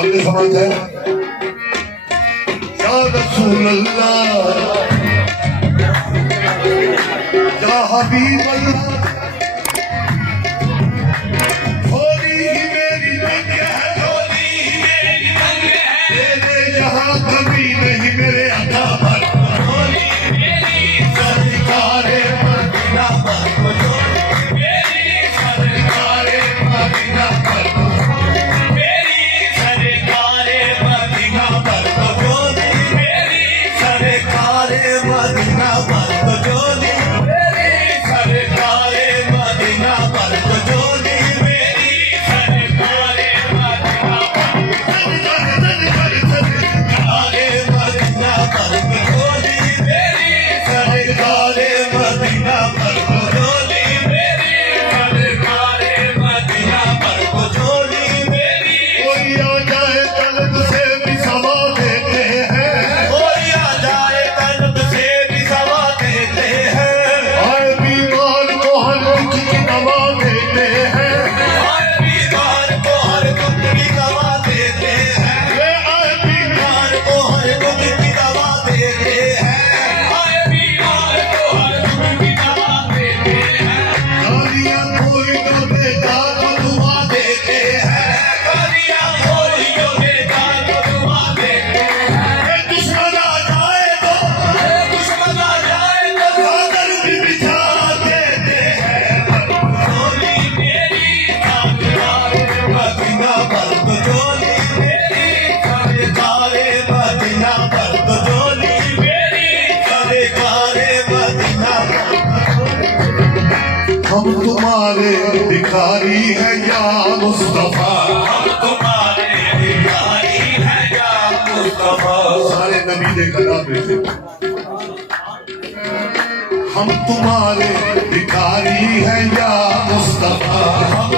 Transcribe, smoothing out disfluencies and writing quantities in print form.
आपने समझा या रसूल अल्लाह या हबीब अल्लाह थोड़ी ही मेरी मंग है थोड़ी ही मेरी मंग है तेरे यहाँ कभी नहीं मेरे अदा पर थोड़ी मेरी सरकारे मदीना पर मेरी सरकारे मदीना पर मेरी सरकारे मदीना पर जोली मेरी सरकारे मदीना पर जोली मेरी सरकारे मदीना पर जोली मेरी सरकारे मदीना पर सरकारे मदीना पर जोली मेरी सरकारे मदीना पर जोली मेरी सरकारे मदीना पर जोली मेरी कोई आ जाए तलब से भी सवा देते हैं कोई आ जाए तलब से भी सवा देते हैं आए बीमार को हर दुख की दवा देते हैं आए बीमार को हर दुख की दवा देते हैं आए बीमार को हर दुख की दवा देते हैं आए बीमार को हर दुख की दवा देते हैं गालियां कोई तो बेटा को दुआ देते हैं गालियां कोई तो बेटा को दुआ देते हैं दुश्मन आ जाए तो चादर भी बिछा देते हैं जोली मेरी सरकारे मदीना पर जोली मेरी सरकारे मदीना पर जोली मेरी सरकारे मदीना पर हम तुम्हारे भिखारी हैं या मुस्तफा हम तुम्हारे भिखारी हैं या मुस्तफा सारे नबी ने कलाम में थे हम तुम्हारे भिखारी हैं या मुस्तफा हम